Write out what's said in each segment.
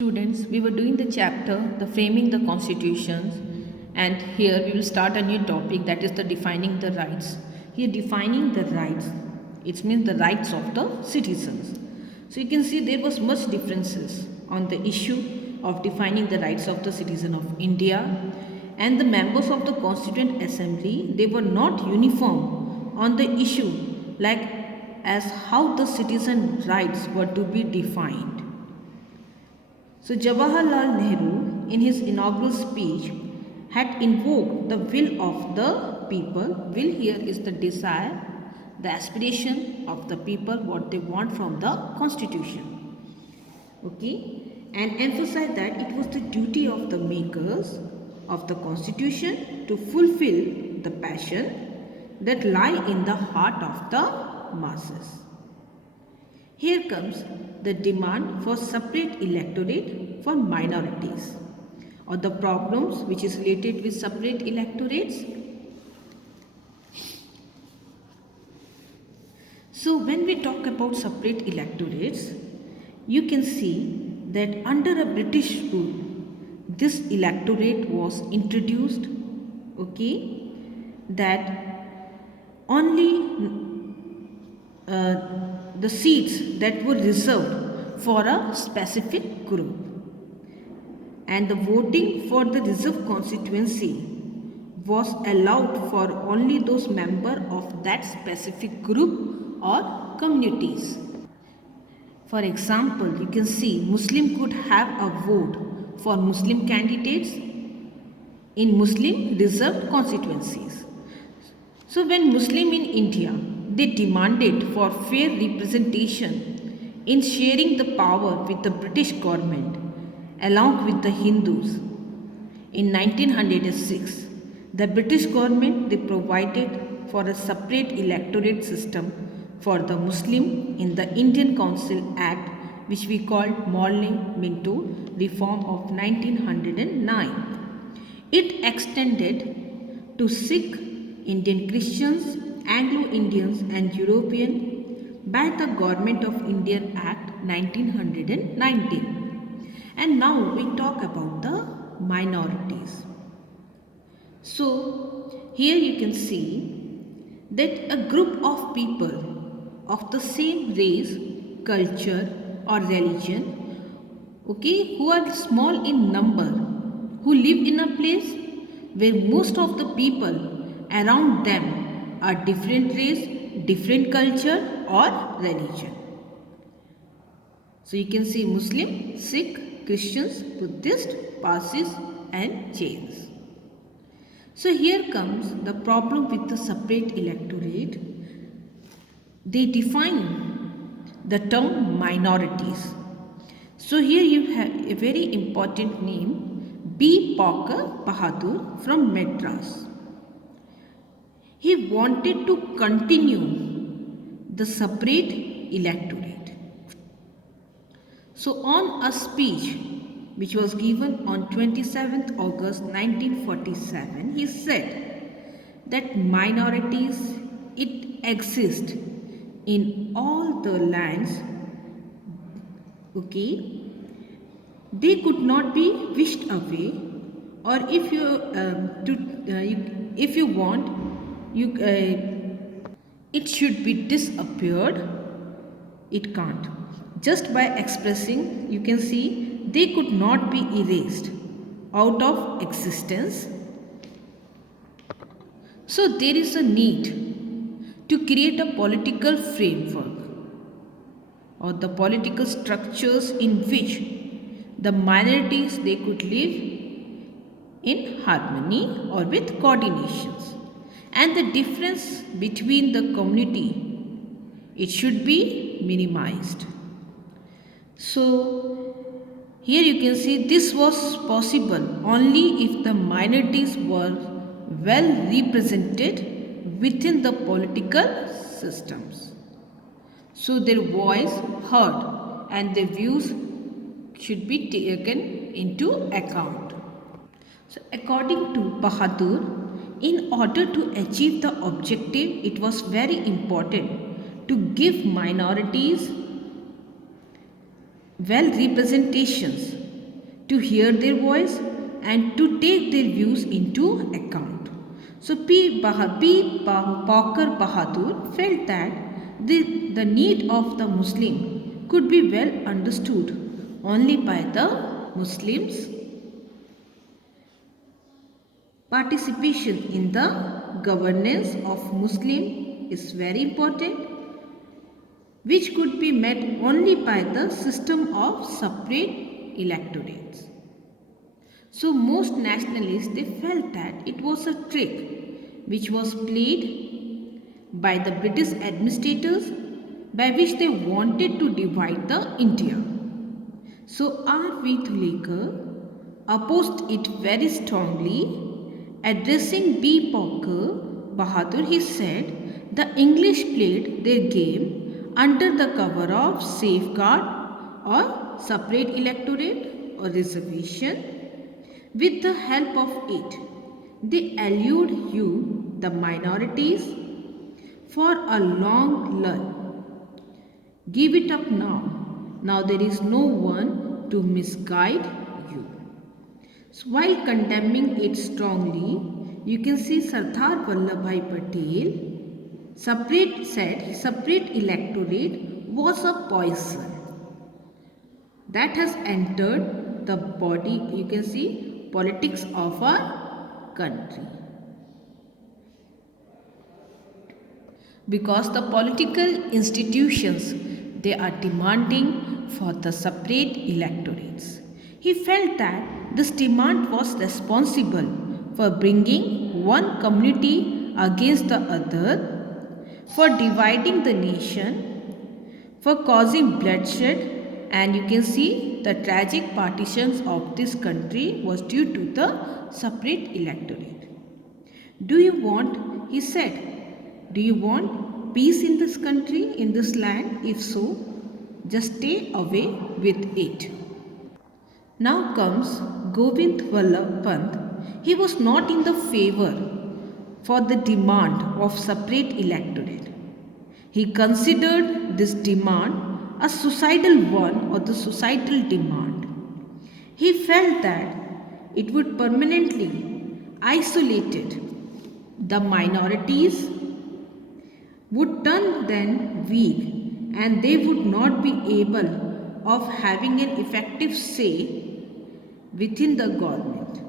Students, we were doing the chapter, the framing the constitutions, and here we will start a new topic, that is the defining the rights. Here defining the rights, it means the rights of the citizens. So you can see there was much differences on the issue of defining the rights of the citizen of India, and the members of the Constituent Assembly, they were not uniform on the issue like as how the citizen rights were to be defined. So Jawaharlal Nehru, in his inaugural speech, had invoked the will of the people. Will here is the desire, the aspiration of the people, what they want from the constitution. Okay, and emphasized that it was the duty of the makers of the constitution to fulfill the passion that lie in the heart of the masses. Here comes the demand for separate electorate for minorities, or the problems which is related with separate electorates. So when we talk about separate electorates, you can see that under a British rule, this electorate was introduced, okay, that only the seats that were reserved for a specific group, and the voting for the reserved constituency was allowed for only those members of that specific group or communities. For example, you can see Muslim could have a vote for Muslim candidates in Muslim reserved constituencies. So when Muslim in India, they demanded for fair representation in sharing the power with the British government along with the Hindus. In 1906, the British government, they provided for a separate electorate system for the Muslim in the Indian Council Act, which we called Morley-Minto Reform of 1909. It extended to Sikh, Indian Christians, Anglo-Indians and European by the Government of India Act 1919. And now we talk about the minorities. So here you can see that a group of people of the same race, culture or religion, okay, who are small in number, who live in a place where most of the people around them are different race, different culture or religion. So you can see Muslim, Sikh, Christians, Buddhist, Parsis and Jains. So here comes the problem with the separate electorate. They define the term minorities. So here you have a very important name, B. Parker Bahadur from Madras. He wanted to continue the separate electorate. So on a speech which was given on 27th August 1947, he said that minorities, it exists in all the lands, okay, they could not be wished away, or if you want, it should be disappeared. It can't. Just by expressing, you can see they could not be erased out of existence. So there is a need to create a political framework or the political structures in which the minorities, they could live in harmony or with coordinations, and the difference between the community, it should be minimized. So here you can see this was possible only if the minorities were well represented within the political systems. So their voice heard and their views should be taken into account. So according to Bahadur, in order to achieve the objective, it was very important to give minorities well representations to hear their voice and to take their views into account. So Pakar Bahadur felt that the need of the Muslim could be well understood only by the Muslims. Participation in the governance of Muslim is very important, which could be met only by the system of separate electorates. So most nationalists, they felt that it was a trick which was played by the British administrators by which they wanted to divide the India. So R.V. Thulekar opposed it very strongly. Addressing B. Pakar Bahadur, he said, the English played their game under the cover of safeguard or separate electorate or reservation. With the help of it, they allured you, the minorities, for a long lull. Give it up now. Now there is no one to misguide you. So while condemning it strongly, you can see Sardar Vallabhbhai Patel said separate electorate was a poison that has entered the body, you can see, politics of our country. Because the political institutions, they are demanding for the separate electorates. He felt that this demand was responsible for bringing one community against the other, for dividing the nation, for causing bloodshed, and you can see the tragic partitions of this country was due to the separate electorate. Do you want, he said, do you want peace in this country, in this land? If so, just stay away with it. Now comes Govind Vallabh Pant. He was not in the favor for the demand of separate electorate. He considered this demand a suicidal one or the societal demand. He felt that it would permanently isolate the minorities, would turn them weak, and they would not be able of having an effective say within the government.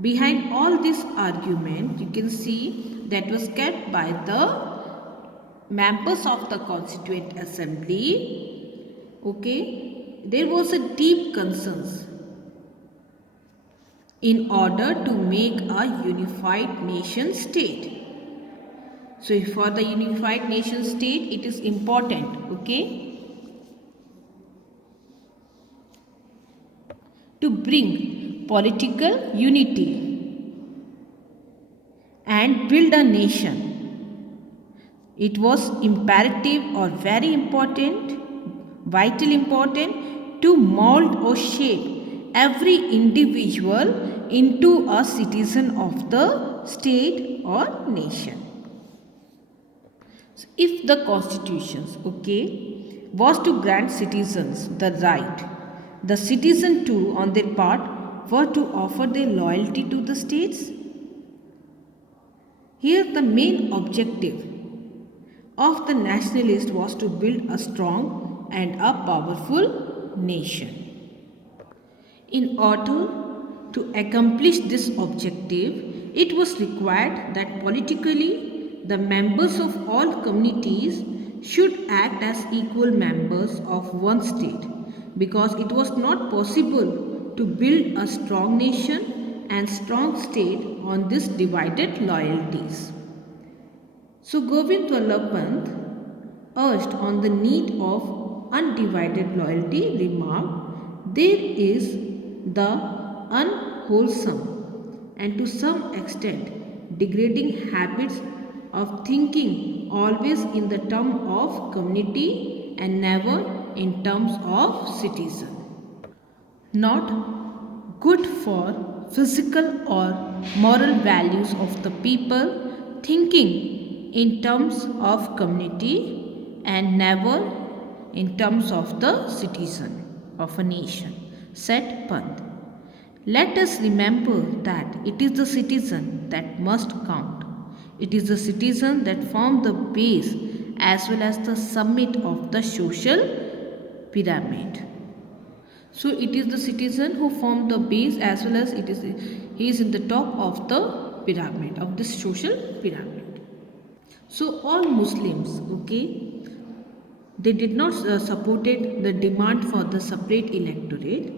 Behind all this argument, you can see that was kept by the members of the Constituent Assembly. Okay, there was a deep concern in order to make a unified nation state. So for the unified nation state, it is important, okay, to bring political unity and build a nation. It was imperative or very important, vital important, to mold or shape every individual into a citizen of the state or nation. So if the constitutions, okay, was to grant citizens the right, the citizen too on their part were to offer their loyalty to the states. Here the main objective of the nationalist was to build a strong and a powerful nation. In order to accomplish this objective, it was required that politically the members of all communities should act as equal members of one state, because it was not possible to build a strong nation and strong state on these divided loyalties. So Govind Vallabh Pant urged on the need of undivided loyalty, remarked, there is the unwholesome and to some extent degrading habits of thinking always in the term of community and never in terms of citizen. Not good for physical or moral values of the people, thinking in terms of community and never in terms of the citizen of a nation, said Pant. Let us remember that it is the citizen that must count. It is the citizen that form the base as well as the summit of the social pyramid. So it is the citizen who form the base as well as he is in the top of the pyramid of this social pyramid. So all Muslims, okay, they did not supported the demand for the separate electorate.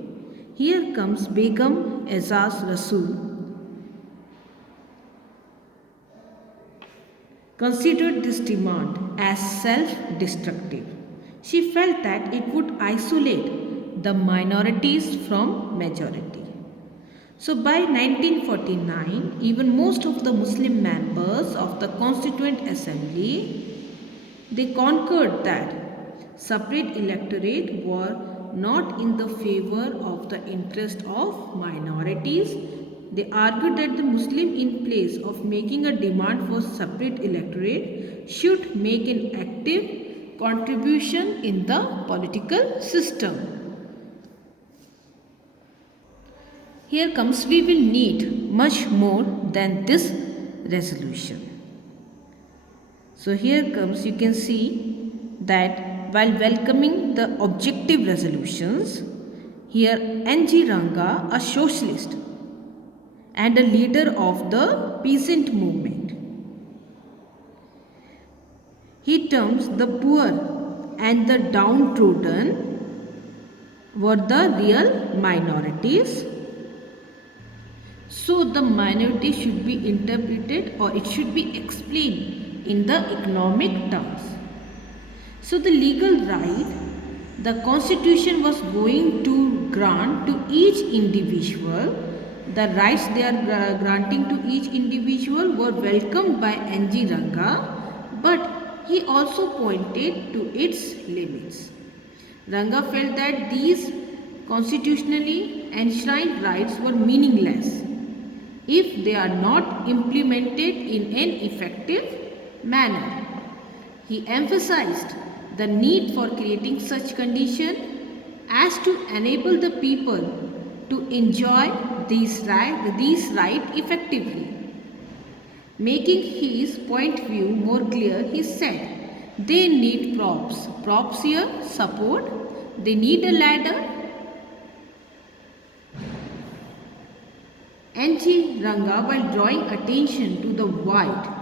Here comes Begum Azaz Rasul considered this demand as self-destructive. She felt that it would isolate the minorities from majority. So by 1949, even most of the Muslim members of the Constituent Assembly, they concurred that separate electorate were not in the favor of the interest of minorities. They argued that the Muslim, in place of making a demand for separate electorate, should make an active contribution in the political system. Here comes, we will need much more than this resolution. So here comes, you can see that while welcoming the objective resolutions, here N.G. Ranga, a socialist and a leader of the peasant movement, he terms the poor and the downtrodden were the real minorities. So the minority should be interpreted or it should be explained in the economic terms. So the legal right, the constitution was going to grant to each individual, the rights they are granting to each individual were welcomed by N.G. Ranga, but he also pointed to its limits. Ranga felt that these constitutionally enshrined rights were meaningless if they are not implemented in an effective manner. He emphasized the need for creating such conditions as to enable the people to enjoy these rights effectively. Making his point of view more clear, he said, they need props. Props here, support. They need a ladder. N.G. Ranga, while drawing attention to the wide,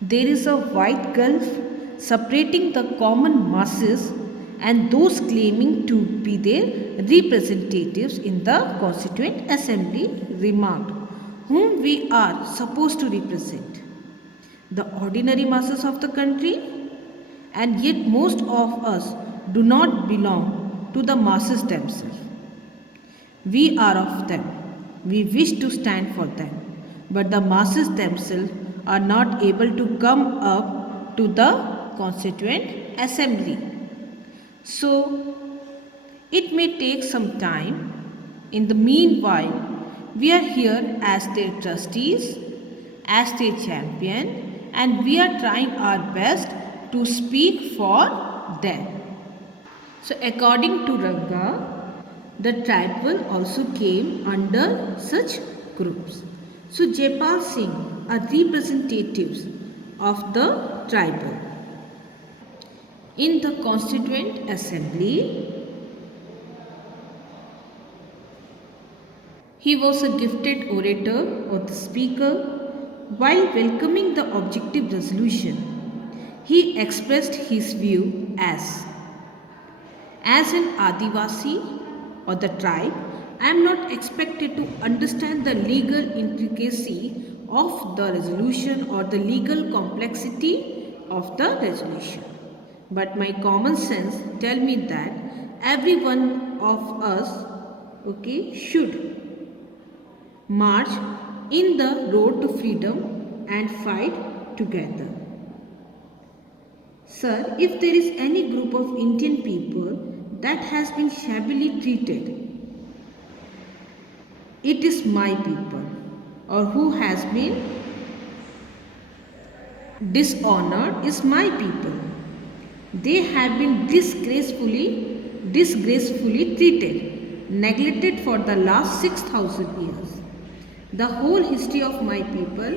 there is a wide gulf separating the common masses and those claiming to be their representatives in the Constituent Assembly, remarked, whom we are supposed to represent? The ordinary masses of the country? And yet most of us do not belong to the masses themselves. We are of them. We wish to stand for them. But the masses themselves are not able to come up to the Constituent Assembly. So, it may take some time. In the meanwhile, we are here as their trustees, as their champion, and we are trying our best to speak for them. So, according to Ranga, the tribal also came under such groups. So Jaipal Singh are representatives of the tribal. In the Constituent Assembly, he was a gifted orator or the speaker. While welcoming the objective resolution, he expressed his view as an Adivasi or the tribe, I am not expected to understand the legal intricacy of the resolution or the legal complexity of the resolution. But my common sense tell me that every one of us, okay, should march in the road to freedom and fight together. Sir, if there is any group of Indian people that has been shabbily treated, it is my people, or who has been dishonored is my people. They have been disgracefully treated. neglected for the last 6,000 years. The whole history of my people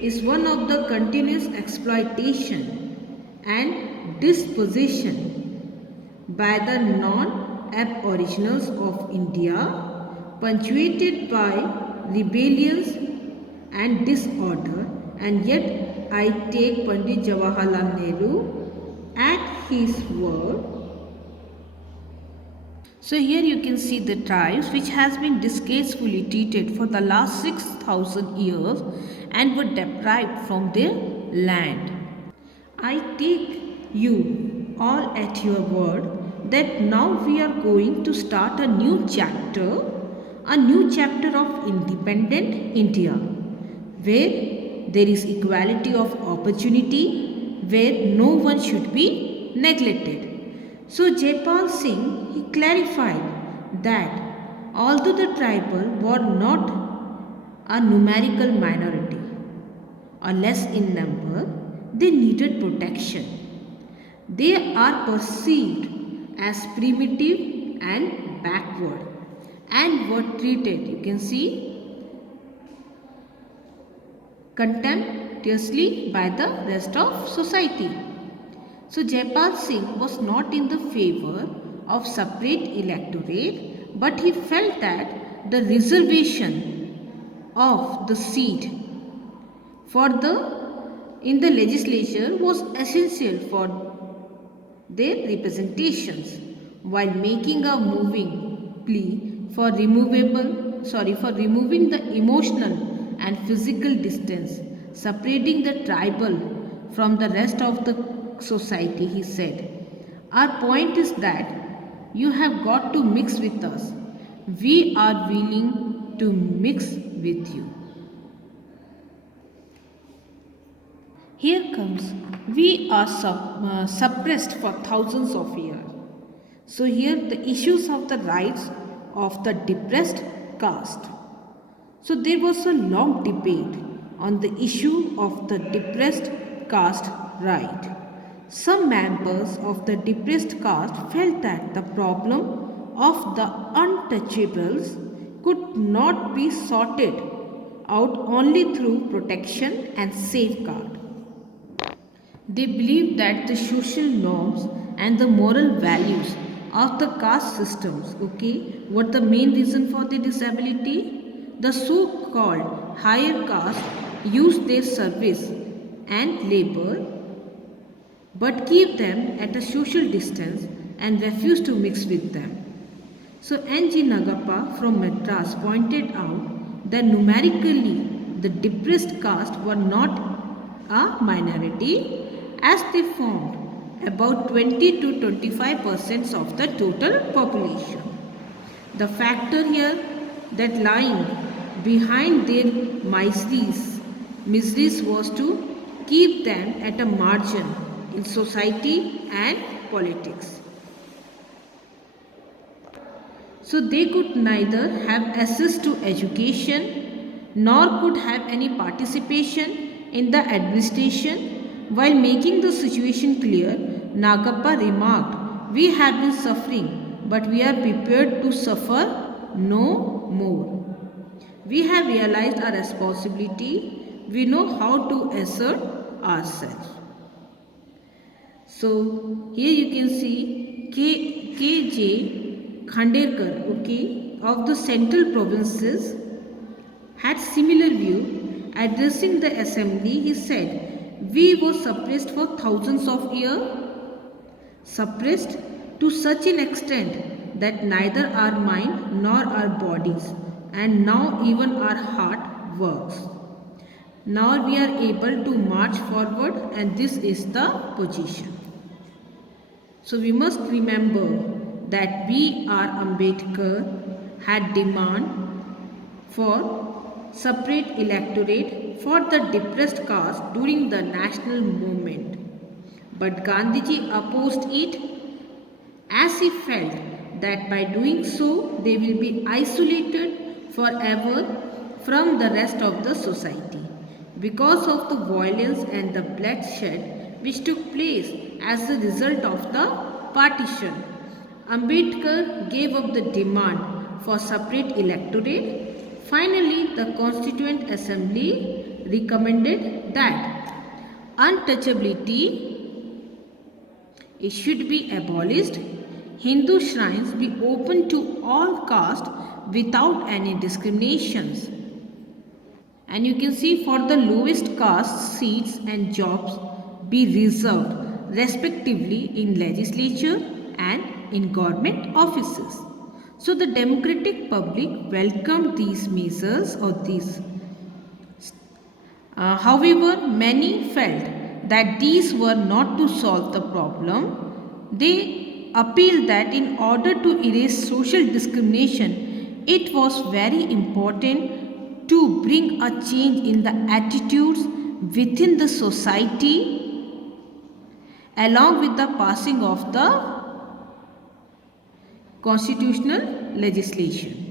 is one of the continuous exploitation and dispossession by the non-aboriginals of India, punctuated by rebellions and disorder, and yet I take Pandit Jawaharlal Nehru at his word. So here you can see the tribes which has been disgracefully treated for the last 6,000 years and were deprived from their land. I take you all at your word that now we are going to start a new chapter of independent India, where there is equality of opportunity, where no one should be neglected. So Jaipal Singh, he clarified that although the tribal were not a numerical minority or less in number, they needed protection. They are perceived as primitive and backward and were treated, you can see, contemptuously by the rest of society. So Jaipal Singh was not in the favor of separate electorate, but he felt that the reservation of the seat in the legislature was essential for their representations, while making a moving plea for removing the emotional and physical distance separating the tribal from the rest of the society. He said, our point is that you have got to mix with us. We are willing to mix with you. Here comes, we are suppressed for thousands of years. So here the issues of the rights of the depressed caste. So there was a long debate on the issue of the depressed caste right. Some members of the depressed caste felt that the problem of the untouchables could not be sorted out only through protection and safeguard. They believed that the social norms and the moral values of the caste systems, were the main reason for their disability. The so-called higher caste used their service and labor but keep them at a social distance and refuse to mix with them. So N.G. Nagappa from Madras pointed out that numerically the depressed caste were not a minority, as they formed about 20 to 25% of the total population. The factor here that lying behind their miseries was to keep them at a margin in society and politics. So they could neither have access to education nor could have any participation in the administration. While making the situation clear, Nagappa remarked, we have been suffering, but we are prepared to suffer no more. We have realized our responsibility. We know how to assert ourselves. So here you can see K.J. Khanderkar, of the central provinces had similar view. Addressing the assembly, he said, we were suppressed for thousands of years, suppressed to such an extent that neither our mind nor our bodies and now even our heart works. Now we are able to march forward, and this is the position. So we must remember that B.R. Ambedkar had demand for separate electorate for the depressed caste during the national movement. But Gandhiji opposed it as he felt that by doing so they will be isolated forever from the rest of the society because of the violence and the bloodshed which took place as a result of the partition. Ambedkar gave up the demand for separate electorate. Finally, the Constituent Assembly recommended that untouchability it should be abolished, Hindu shrines be open to all castes without any discriminations. And you can see for the lowest caste seats and jobs be reserved respectively in legislature and in government offices. So the democratic public welcomed these measures or these. However, many felt that these were not to solve the problem. They appealed that in order to erase social discrimination, it was very important to bring a change in the attitudes within the society along with the passing of the constitutional legislation.